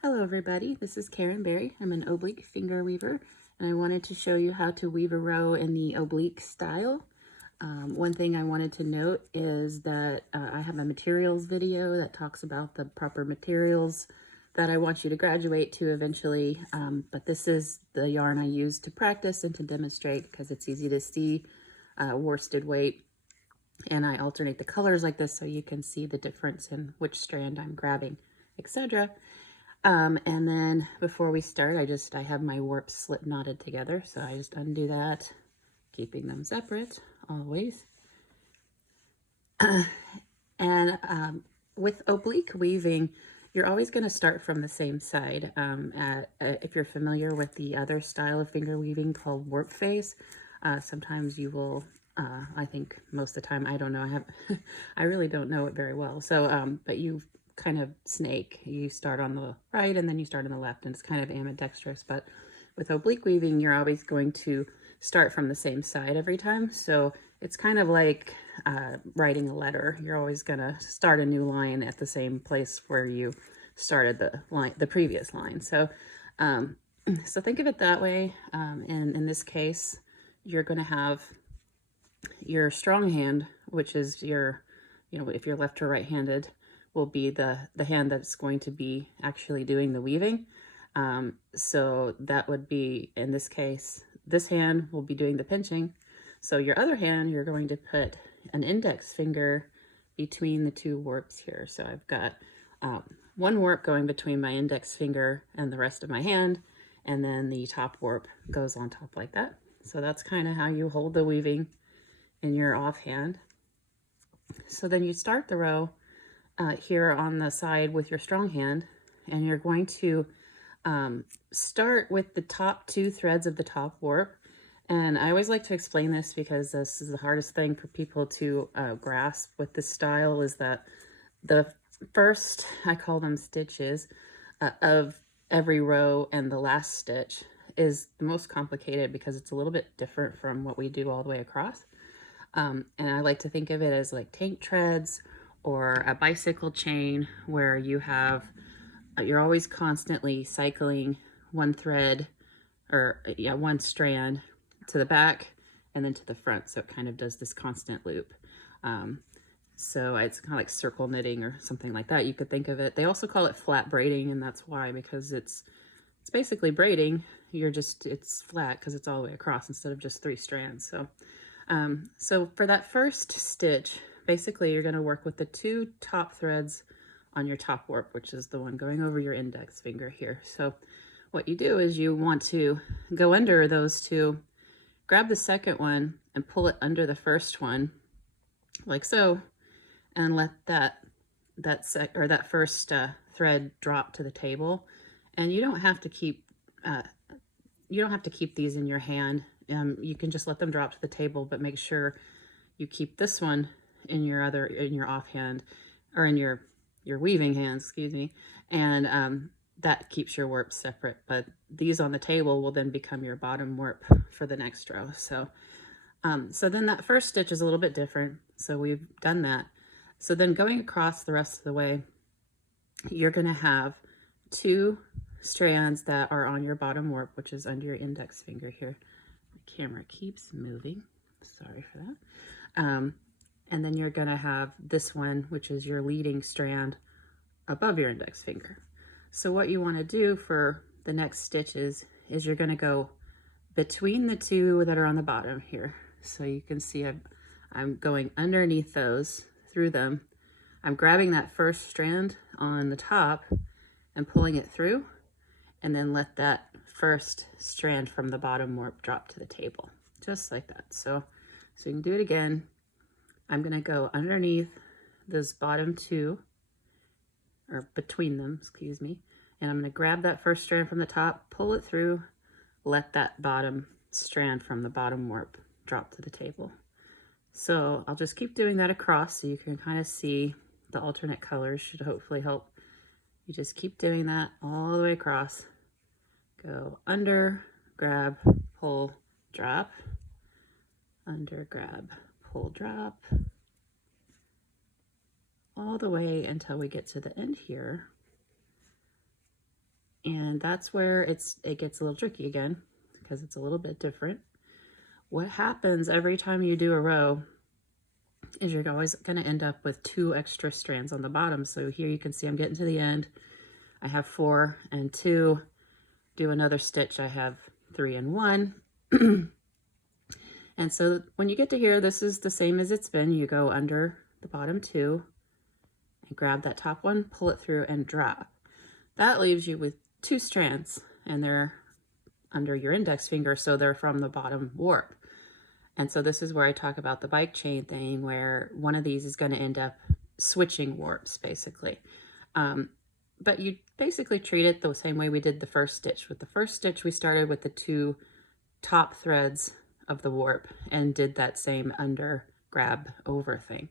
Hello everybody, this is Karen Berry. I'm an oblique finger weaver and I wanted to show you how to weave a row in the oblique style. One thing I wanted to note is that I have a materials video that talks about the proper materials that I want you to graduate to eventually, but this is the yarn I use to practice and to demonstrate because it's easy to see worsted weight, and I alternate the colors like this so you can see the difference in which strand I'm grabbing, etc. And then before we start, I have my warps slip knotted together. So I just undo that, keeping them separate always. With oblique weaving, you're always going to start from the same side. If you're familiar with the other style of finger weaving called warp face, sometimes you will, I think most of the time, I don't know, I really don't know it very well. So, but you kind of snake. You start on the right and then you start on the left, and it's kind of ambidextrous. But with oblique weaving, you're always going to start from the same side every time. So it's kind of like writing a letter. You're always going to start a new line at the same place where you started the previous line. So so think of it that way. And in this case, you're going to have your strong hand, which is your, if you're left or right-handed, will be the hand that's going to be actually doing the weaving. So that would be, in this case, this hand will be doing the pinching. So your other hand, you're going to put an index finger between the two warps here. So I've got one warp going between my index finger and the rest of my hand, and then the top warp goes on top like that. So that's kind of how you hold the weaving in your offhand. So then you start the row here on the side with your strong hand, and you're going to start with the top two threads of the top warp. And I always like to explain this because this is the hardest thing for people to grasp with this style, is that the first, I call them stitches, of every row and the last stitch is the most complicated because it's a little bit different from what we do all the way across. And I like to think of it as like tank treads or a bicycle chain, where you're always constantly cycling one thread, or one strand to the back and then to the front. So it kind of does this constant loop. So it's kind of like circle knitting or something like that. You could think of it. They also call it flat braiding, and that's why, because it's basically braiding. It's flat because it's all the way across instead of just three strands. So for that first stitch, basically you're going to work with the two top threads on your top warp, which is the one going over your index finger here. So what you do is you want to go under those two, grab the second one and pull it under the first one like so, and let that first thread drop to the table. And you don't have to keep these in your hand. You can just let them drop to the table, but make sure you keep this one in your offhand, or in your weaving hand, excuse me, and that keeps your warp separate. But these on the table will then become your bottom warp for the next row. So then that first stitch is a little bit different. So we've done that. So then going across the rest of the way, you're going to have two strands that are on your bottom warp, which is under your index finger here. The camera keeps moving. Sorry for that. And then you're going to have this one, which is your leading strand above your index finger. So what you want to do for the next stitches is you're going to go between the two that are on the bottom here. So you can see I'm going underneath those, through them. I'm grabbing that first strand on the top and pulling it through, and then let that first strand from the bottom warp drop to the table, just like that. So you can do it again. I'm going to go underneath those bottom two, or between them, excuse me, and I'm going to grab that first strand from the top, pull it through, let that bottom strand from the bottom warp drop to the table. So I'll just keep doing that across so you can kind of see the alternate colors. Should hopefully help. You just keep doing that all the way across. Go under, grab, pull, drop, under, grab, pull, drop, all the way until we get to the end here. And that's where it gets a little tricky again, because it's a little bit different. What happens every time you do a row is you're always going to end up with 2 extra strands on the bottom. So here you can see I'm getting to the end. I have 4 and 2. Do another stitch, I have 3 and 1. And so when you get to here, this is the same as it's been. You go under the bottom 2 and grab that top one, pull it through and drop. That leaves you with 2 strands, and they're under your index finger, so they're from the bottom warp. And so this is where I talk about the bike chain thing, where one of these is going to end up switching warps, basically. But you basically treat it the same way we did the first stitch. With the first stitch, we started with the 2 top threads of the warp and did that same under, grab, over thing.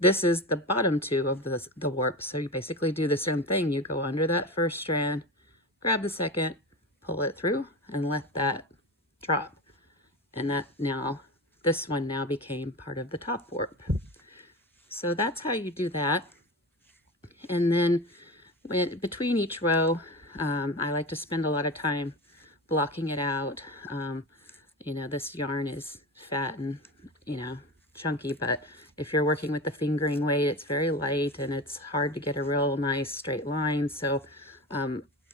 This is the bottom 2 of the warp, so you basically do the same thing. You go under that first strand, grab the second, pull it through, and let that drop. And that now, this one now became part of the top warp. So that's how you do that. And then between each row, I like to spend a lot of time blocking it out. You know, this yarn is fat and, you know, chunky, but if you're working with the fingering weight, it's very light and it's hard to get a real nice straight line. So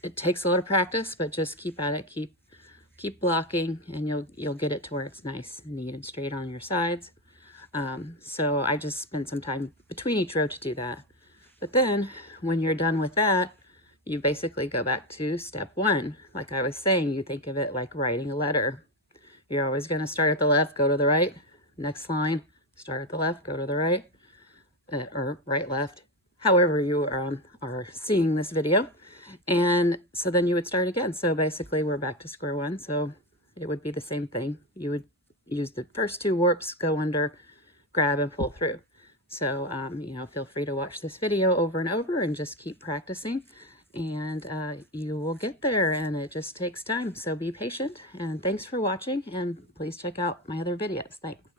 it takes a lot of practice, but just keep at it, keep blocking, and you'll get it to where it's nice and neat and straight on your sides. So I just spent some time between each row to do that. But then when you're done with that, you basically go back to step 1. Like I was saying, you think of it like writing a letter. You're always going to start at the left, go to the right. Next line, start at the left, go to the right, or right, left, however you are seeing this video. And so then you would start again. So basically we're back to square one. So it would be the same thing. You would use the first 2 warps, go under, grab and pull through. So, you know, feel free to watch this video over and over and just keep practicing, and you will get there, and it just takes time. So be patient, and thanks for watching, and please check out my other videos. Thanks.